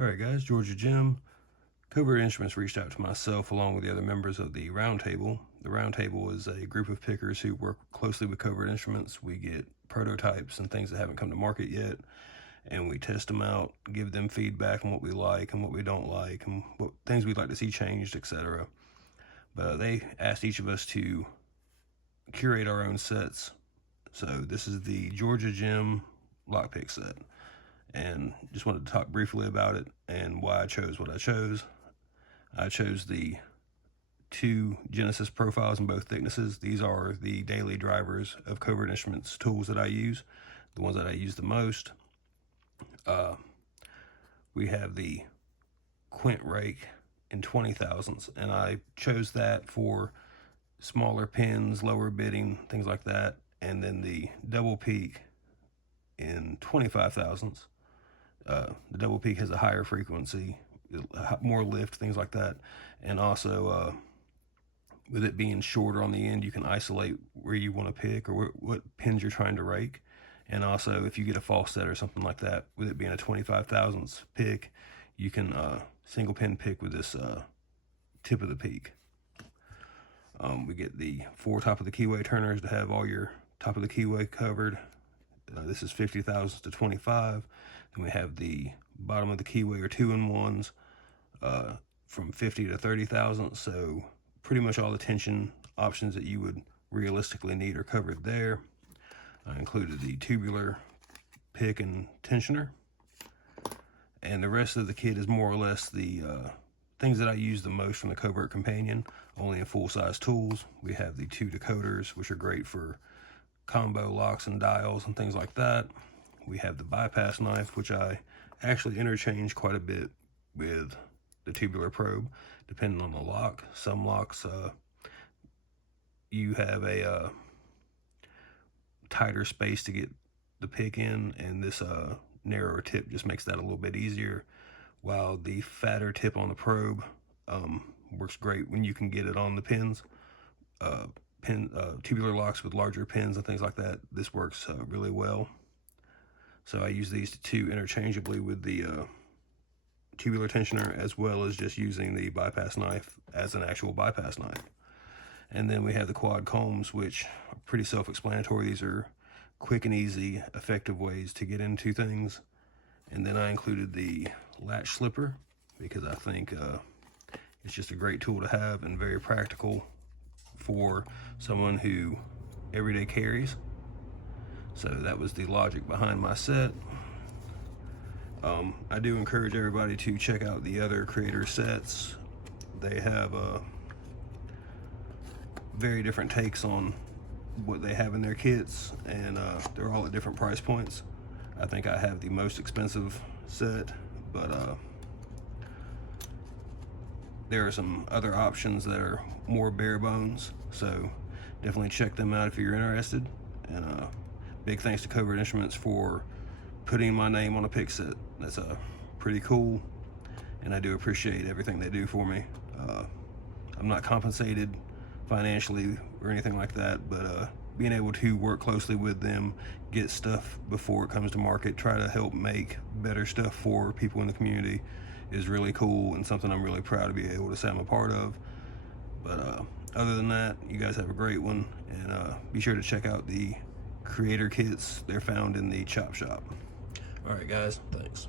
Alright guys, Georgia Jim. Covert Instruments reached out to myself along with the other members of the Roundtable. The Roundtable is a group of pickers who work closely with Covert Instruments. We get prototypes and things that haven't come to market yet, and we test them out, give them feedback on what we like and what we don't like, and what things we'd like to see changed, etc. But they asked each of us to curate our own sets. So this is the Georgia Jim lockpick set, and just wanted to talk briefly about it and why I chose what I chose. I chose the two Genesis profiles in both thicknesses. These are the daily drivers of Covert Instruments tools that I use, the ones that I use the most. We have the quint rake in 20 thousandths, and I chose that for smaller pins, lower bitting, things like that. And then the double peak in 25 thousandths. The double peak has a higher frequency, more lift, things like that. And also, with it being shorter on the end, you can isolate where you want to pick or what pins you're trying to rake. And also, if you get a false set or something like that, with it being a 25 thousandths pick, you can single pin pick with this tip of the peak. We get the 4 top of the keyway turners to have all your top of the keyway covered. This is 50 thousandths to 25. Then we have the bottom of the keyway or 2-in-1s from 50 to 30 thousandths. So pretty much all the tension options that you would realistically need are covered there. I included the tubular pick and tensioner. And the rest of the kit is more or less the things that I use the most from the Covert Companion, only in full-size tools. We have the 2 decoders, which are great for combo locks and dials and things like that. We have the bypass knife, which I actually interchange quite a bit with the tubular probe, depending on the lock. Some locks, you have a tighter space to get the pick in, and this narrower tip just makes that a little bit easier, while the fatter tip on the probe works great when you can get it on the pins. Tubular locks with larger pins and things like that, this works really well. So I use these two interchangeably with the tubular tensioner, as well as just using the bypass knife as an actual bypass knife. And then we have the quad combs, which are pretty self-explanatory. These are quick and easy, effective ways to get into things. And then I included the latch slipper because I think it's just a great tool to have and very practical for someone who everyday carries. So that was the logic behind my set. I do encourage everybody to check out the other creator sets. They have very different takes on what they have in their kits, and they're all at different price points. I think I have the most expensive set, but there are some other options that are more bare bones, so definitely check them out if you're interested. And big thanks to Covert Instruments for putting my name on a pick set. That's pretty cool, and I do appreciate everything they do for me. I'm not compensated financially or anything like that, but being able to work closely with them, get stuff before it comes to market, try to help make better stuff for people in the community is really cool, and something I'm really proud to be able to say I'm a part of. But other than that, you guys have a great one, and be sure to check out the creator kits. They're found in the chop shop. All right guys, thanks.